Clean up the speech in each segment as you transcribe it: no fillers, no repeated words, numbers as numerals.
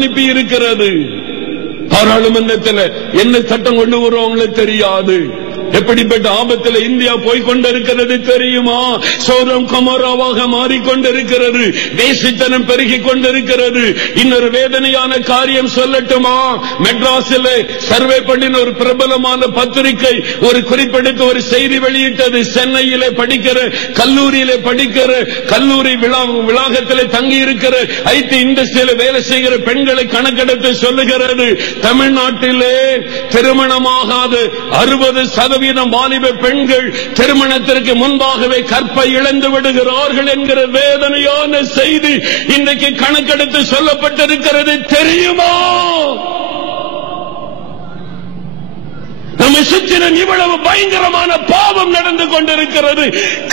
அனுப்பி இருக்கிறது. பாராளுமன்றத்தில் என்ன சட்டம் கொண்டு வருவாங்களே தெரியாது. எப்படிப்பட்ட ஆபத்தில் இந்தியா போய்கொண்டிருக்கிறது தெரியுமா? சோதம் கொமோராவாக மாறிக்கொண்டிருக்கிறது. தேசித்தனம் பெருகிக் கொண்டிருக்கிறது. இன்னொரு வேதனையான காரியம் சொல்லட்டுமா? மெட்ராஸில் சர்வே பண்ணின ஒரு பிரபலமான பத்திரிகை ஒரு குறிப்பிட்ட ஒரு செய்தி வெளியிட்டது. சென்னையிலே படிக்கிற கல்லூரியிலே படிக்கிற கல்லூரி விளாகத்திலே தங்கி இருக்கிற ஐடி இண்டஸ்ட்ரியில வேலை செய்கிற பெண்களை கணக்கெடுத்து சொல்லுகிறது. தமிழ்நாட்டிலே திருமணமாகாத 60% வாலிப பெண்கள் திருமணத்திற்கு முன்பாகவே கற்பை இழந்து விடுகிறார்கள் என்கிற வேதனையான செய்தி இன்றைக்கு கணக்கெடுத்து சொல்லப்பட்டிருக்கிறது தெரியுமா? நம்ம சுற்றிலும் இவ்வளவு பயங்கரமான பாவம் நடந்து கொண்டிருக்கிறது.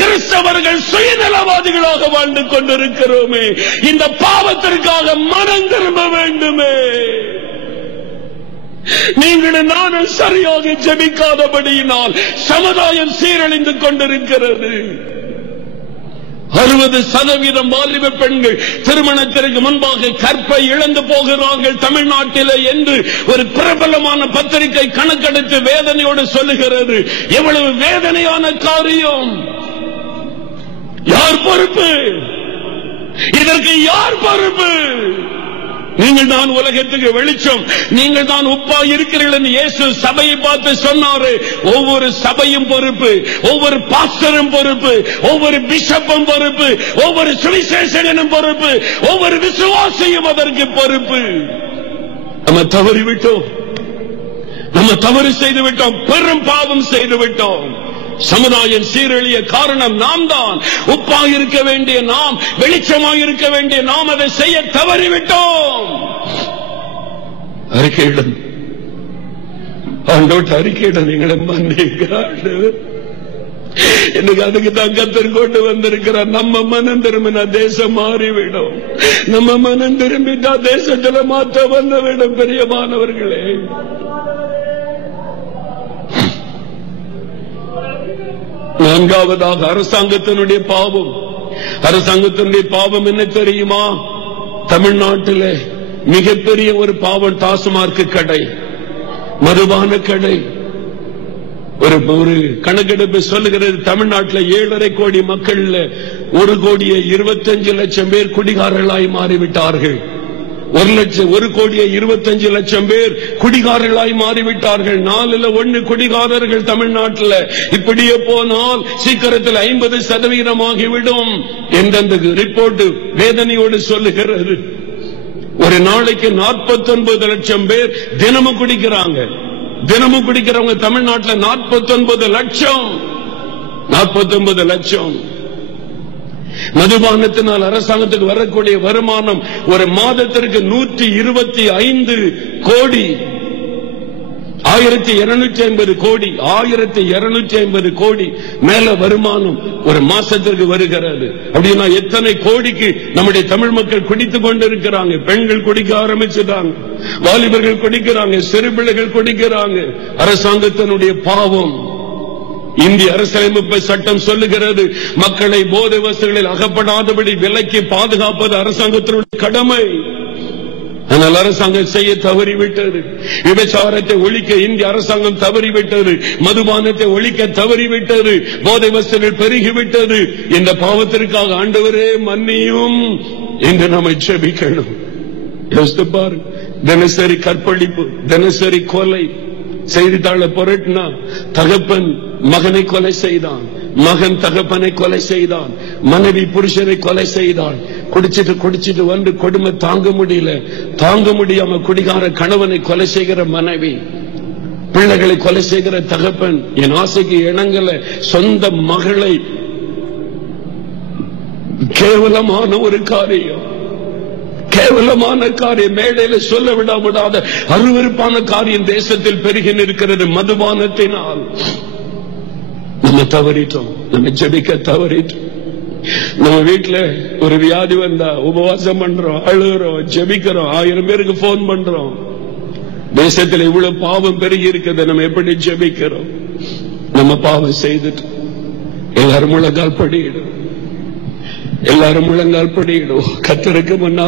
கிறிஸ்தவர்கள் சுயநலவாதிகளாக வாழ்ந்து கொண்டிருக்கிறோமே. இந்த பாவத்திற்காக மனம் திரும்ப வேண்டுமே. நீங்களும் நானும் சரியாக ஜெபிக்காதபடியினால் சமுதாயம் சீரழிந்து கொண்டிருக்கிறது. 60% வாலிப பெண்கள் திருமணத்திற்கு முன்பாக கற்பை இழந்து போகிறார்கள் தமிழ்நாட்டிலே என்று ஒரு பிரபலமான பத்திரிகை கணக்கெடுத்து வேதனையோடு சொல்லுகிறது. எவ்வளவு வேதனையான காரியம்! யார் பொறுப்பு? இதற்கு யார் பொறுப்பு? நீங்கள் தான் உலகத்துக்கு வெளிச்சம், நீங்கள் தான் உப்பா இருக்கிறீர்கள் என்று இயேசு சபையை பார்த்து சொன்னாரு. ஒவ்வொரு சபையும் பொறுப்பு, ஒவ்வொரு பாஸ்டரும் பொறுப்பு, ஒவ்வொரு பிஷப்பும் பொறுப்பு, ஒவ்வொரு சுவிசேஷகனும் பொறுப்பு, ஒவ்வொரு விசுவாசியும் அதற்கு பொறுப்பு. நம்ம தவறிவிட்டோம், நம்ம தவறு செய்து விட்டோம், பெரும் பாவம் செய்து விட்டோம். சமுதாயம் சீரழிய காரணம் நாம் தான். உப்பாக இருக்க வேண்டிய நாம், வெளிச்சமாக இருக்க வேண்டிய நாம் அதை செய்ய தவறிவிட்டோம். அறிக்கையிடம் ஆண்டோட்டு அறிக்கையிடம் நீங்களை மன்னிக்கிறார். எனக்கு அதுக்கு தான் கத்தர் கொண்டு வந்திருக்கிறார். நம்ம மனம் திரும்பினா தேசம் மாறிவிடும். நம்ம மனம் திரும்பிட்டா தேசத்துல மாற்ற வந்துவிடும். பெரியமானவர்களே, நான்காவதாக அரசாங்கத்தினுடைய பாவம். அரசாங்கத்தினுடைய பாவம் என்ன தெரியுமா? தமிழ்நாட்டில் மிகப்பெரிய ஒரு பாவம் டாஸ்மார்க் கடை, மதுபான கடை. ஒரு கணக்கெடுப்பு சொல்லுகிறது, தமிழ்நாட்டில் 7.5 கோடி மக்கள் 1,25,00,000 பேர் குடிகாரர்களாய் மாறிவிட்டார்கள். 1,25,00,000 பேர் குடிகாரர்களாய் மாறிவிட்டார்கள். 4/1 குடிகாரர்கள் தமிழ்நாட்டில். இப்படியே போனால் சீக்கிரத்தில் 50% ஆகிவிடும் என்ற ரிப்போர்ட் வேதனையோடு சொல்லுகிறது. ஒரு நாளைக்கு 49 லட்சம் பேர் தினமும் குடிக்கிறாங்க. தினமும் குடிக்கிறவங்க தமிழ்நாட்டில் 49 லட்சம். 49 லட்சம். மதுபானத்தினால் அரசாங்கத்துக்கு வரக்கூடிய வருமானம் ஒரு மாதத்திற்கு 125 கோடி, 1250 கோடி, 1250 கோடி மேல வருமானம் ஒரு மாசத்திற்கு வருகிறது. அப்படின்னா எத்தனை கோடிக்கு நம்முடைய தமிழ் மக்கள் குடித்துக் கொண்டிருக்கிறாங்க. பெண்கள் குடிக்க ஆரம்பிச்சுட்டாங்க, வாலிபர்கள் குடிக்கிறாங்க, சிறு பிள்ளைகள் குடிக்கிறாங்க. அரசாங்கத்தினுடைய பாவம். இந்திய அரசியலமைப்பு சட்டம் சொல்லுகிறது, மக்களை போதை வஸ்துகளில் அகப்படாதபடி விலக்கி பாதுகாப்பது அரசாங்கத்தினுடைய கடமை. ஆனால் அரசாங்கம் செய்ய தவறிவிட்டது. விபச்சாரத்தை ஒழிக்க இந்திய அரசாங்கம் தவறிவிட்டது. மதுபானத்தை ஒழிக்க தவறிவிட்டது. போதை வஸ்துகள் பெருகிவிட்டது. இந்த பாவத்திற்காக ஆண்டவரே மன்னியும் என்று நாம் ஜெபிக்கணும். யோசித்து பாரு, தினசரி கற்பழிப்பு, தினசரி கொலை. செய்தித்தாள புரட்டினா தகப்பன் மகனை கொலை செய்தான், மகன் தகப்பனை கொலை செய்தான், மனைவி புருஷனை கொலை செய்தான். குடிச்சிட்டு வந்து கொடுமை தாங்க முடியாம குடிகார கணவனை கொலை செய்கிற மனைவி, பிள்ளைகளை கொலை செய்கிற தகப்பன், என் ஆசைக்கு இணங்கல சொந்த மகளை. கேவலமான ஒரு காரியம், கேவலமான காரியம். மேடையில சொல்ல விடாத அருவருப்பான காரியம் தேசத்தில் பெருகி இருக்கிறது மதுபானத்தினால். நம்ம தவறிட்டோம், நம்ம ஜெபிக்க தவறிட்டோம். நம்ம வீட்டுல ஒரு வியாதி வந்தா உபவாசம் பண்றோம், அழுகிறோம், ஜெபிக்கிறோம், 1000 பேருக்கு போன் பண்றோம். தேசத்தில் இவ்வளவு பாவம் பெருகி இருக்கிறது, நம்ம எப்படி ஜெபிக்கிறோம்? நம்ம பாவம் செய்துட்டு எல்லாரும் முழங்கால் படியிடும், எல்லாரும் முழங்கால் படியிடும். கர்த்தருக்கு முன்னால்